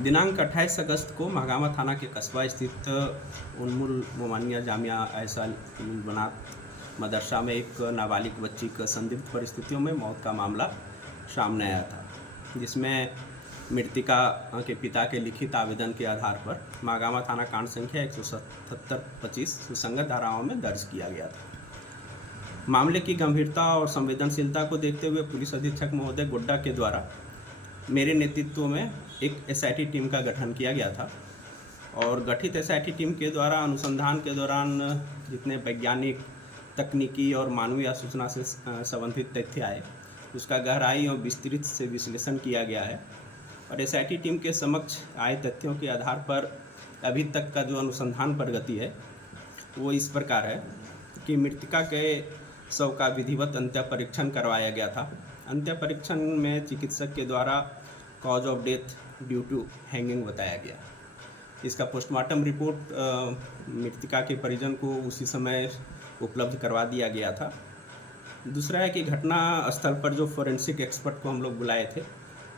दिनांक 28 अगस्त को महागामा थाना के कस्बा स्थित उन्मुल मोमानिया जामिया ऐसा बनात मदरसा में एक नाबालिग बच्ची का संदिग्ध परिस्थितियों में मौत का मामला सामने आया था, जिसमें मृतका के पिता के लिखित आवेदन के आधार पर महागामा थाना कांड संख्या 177-25 सुसंगत धाराओं में दर्ज किया गया था। मामले की गंभीरता और संवेदनशीलता को देखते हुए पुलिस अधीक्षक महोदय गुड्डा के द्वारा मेरे नेतृत्व में एक एसआईटी टीम का गठन किया गया था और गठित एसआईटी टीम के द्वारा अनुसंधान के दौरान जितने वैज्ञानिक, तकनीकी और मानवीय सूचना से संबंधित तथ्य आए, उसका गहराई और विस्तृत से विश्लेषण किया गया है। और एसआईटी टीम के समक्ष आए तथ्यों के आधार पर अभी तक का जो अनुसंधान प्रगति है वो इस प्रकार है कि मृतका के शव का विधिवत अंत्य परीक्षण करवाया गया था। अंत्य परीक्षण में चिकित्सक के द्वारा cause of death due to hanging बताया गया। इसका पोस्टमार्टम रिपोर्ट मृतका के परिजन को उसी समय उपलब्ध करवा दिया गया था। दूसरा है कि घटना स्थल पर जो फोरेंसिक एक्सपर्ट को हम लोग बुलाए थे,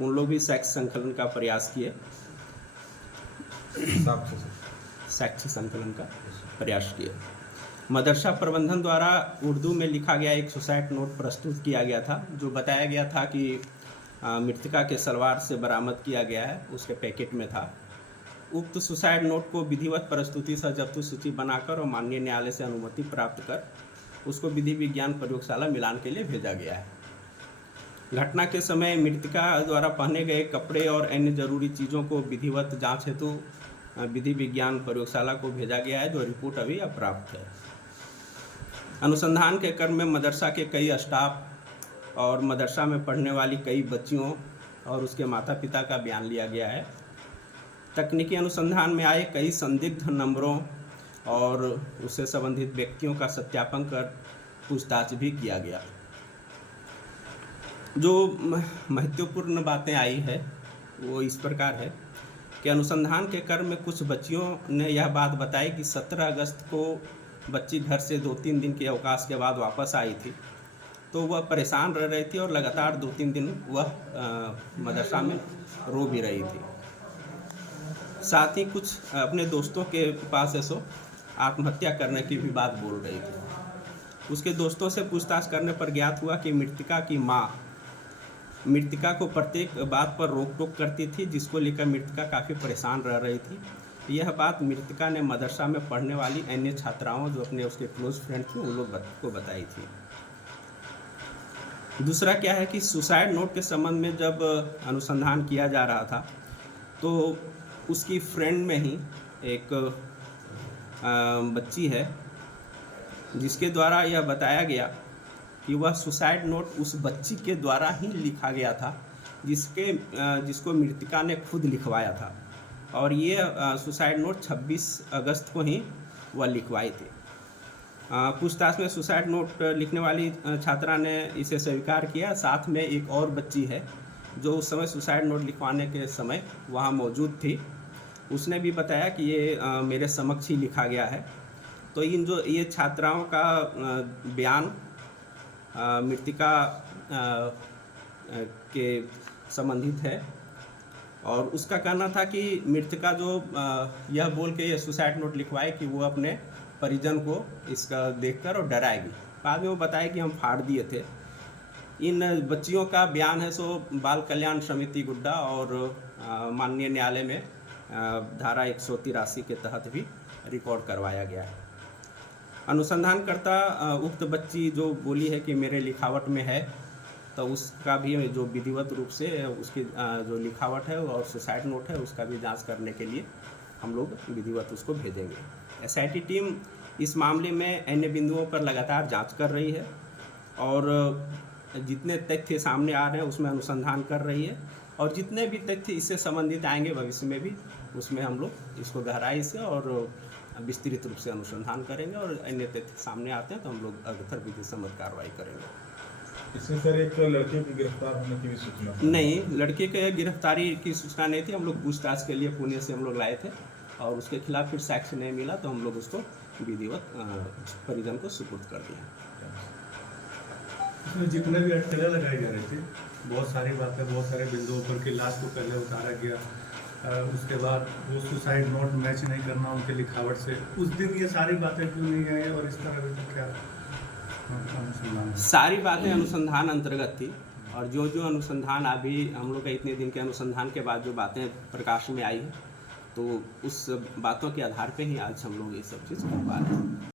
उन लोग भी साक्ष्य संकलन का प्रयास किए, साक्ष्य संकलन का प्रयास किए। मदरसा प्रबंधन द्वारा उर्दू में लिखा गया एक सुसाइड नोट प्रस्तुत किया गया था, जो बताया गया था कि मृतका के सलवार से बरामद किया गया है, उसके पैकेट में था। उक्त सुसाइड नोट को विधिवत प्रस्तुति सह जब्तु सूची बनाकर और माननीय न्यायालय से अनुमति प्राप्त कर उसको विधि विज्ञान प्रयोगशाला मिलान के लिए भेजा गया है। घटना के समय मृतका द्वारा पहने गए कपड़े और अन्य जरूरी चीज़ों को विधिवत जांच हेतु विधि विज्ञान प्रयोगशाला को भेजा गया है, जो रिपोर्ट अभी अप्राप्त है। अनुसंधान के क्रम में मदरसा के कई स्टाफ और मदरसा में पढ़ने वाली कई बच्चियों और उसके माता पिता का बयान लिया गया है। तकनीकी अनुसंधान में आए कई संदिग्ध नंबरों और उससे संबंधित व्यक्तियों का सत्यापन कर पूछताछ भी किया गया। जो महत्वपूर्ण बातें आई है वो इस प्रकार है कि अनुसंधान के क्रम में कुछ बच्चियों ने यह बात बताई कि 17 अगस्त को बच्ची घर से 2-3 दिन के अवकाश के बाद वापस आई थी, तो वह परेशान रह रही थी और लगातार 2-3 दिन वह मदरसा में रो भी रही थी। साथ ही कुछ अपने दोस्तों के पास ऐसो आत्महत्या करने की भी बात बोल रही थी। उसके दोस्तों से पूछताछ करने पर ज्ञात हुआ कि मृतका की माँ मृतका को प्रत्येक बात पर रोक टोक करती थी, जिसको लेकर मृतका काफ़ी परेशान रह रही थी। यह बात मृतका ने मदरसा में पढ़ने वाली अन्य छात्राओं जो अपने उसके क्लोज फ्रेंड थी उन लोग को बताई थी। दूसरा क्या है कि सुसाइड नोट के संबंध में जब अनुसंधान किया जा रहा था तो उसकी फ्रेंड में ही एक बच्ची है जिसके द्वारा यह बताया गया कि वह सुसाइड नोट उस बच्ची के द्वारा ही लिखा गया था, जिसको मृतका ने खुद लिखवाया था। और ये सुसाइड नोट 26 अगस्त को ही वह लिखवाई थी। पूछताछ में सुसाइड नोट लिखने वाली छात्रा ने इसे स्वीकार किया। साथ में एक और बच्ची है जो उस समय सुसाइड नोट लिखवाने के समय वहाँ मौजूद थी, उसने भी बताया कि ये मेरे समक्ष ही लिखा गया है। तो ये छात्राओं का बयान मृतका के संबंधित है और उसका कहना था कि मृतका जो यह बोल के ये सुसाइड नोट लिखवाए कि वो अपने परिजन को इसका देखकर और डराएगी। बाद में वो बताए कि हम फाड़ दिए थे। इन बच्चियों का बयान है सो बाल कल्याण समिति गुड्डा और माननीय न्यायालय में धारा 183 के तहत भी रिकॉर्ड करवाया गया है। अनुसंधानकर्ता उक्त बच्ची जो बोली है कि मेरे लिखावट में है, तो उसका भी जो विधिवत रूप से उसकी जो लिखावट है और सुसाइड नोट है उसका भी जांच करने के लिए हम लोग विधिवत उसको भेजेंगे। एसआईटी टीम इस मामले में अन्य बिंदुओं पर लगातार जांच कर रही है और जितने तथ्य सामने आ रहे हैं उसमें अनुसंधान कर रही है और जितने भी तथ्य इससे संबंधित आएंगे भविष्य में भी उसमें हम लोग इसको गहराई से और विस्तृत रूप से अनुसंधान करेंगे और अन्य तथ्य सामने आते हैं तो हम लोग अग्रतर विधि सम्मत कार्रवाई करेंगे। इसमें सर एक लड़के की गिरफ्तार होने की भी सूचना नहीं, लड़के के गिरफ्तारी की सूचना नहीं थी। हम लोग पूछताछ के लिए पुणे से हम लोग लाए थे और उसके खिलाफ फिर साक्ष्य नहीं मिला तो हम लोग उसको विधिवत परिजन को सुपुर्द कर दिया। इसमें जितने भी अटकलें लगाई जा रही थी, बहुत सारी बातें, बहुत सारे बिंदुओं पर कि लाश को पहले उतारा गया, उसके बाद वो सुसाइड नोट मैच नहीं करना उनके लिखावट से, उस दिन ये सारी बातें क्यों नहीं आई और इस तरह का क्या अनुसंधान है? सारी बातें अनुसंधान अंतर्गत थी, और जो जो अनुसंधान अभी हम लोग का इतने दिन के अनुसंधान के बाद जो बातें प्रकाश में आई है, तो उस बातों के आधार पे ही आज हम लोग ये सब चीज़ कर पा रहे हैं।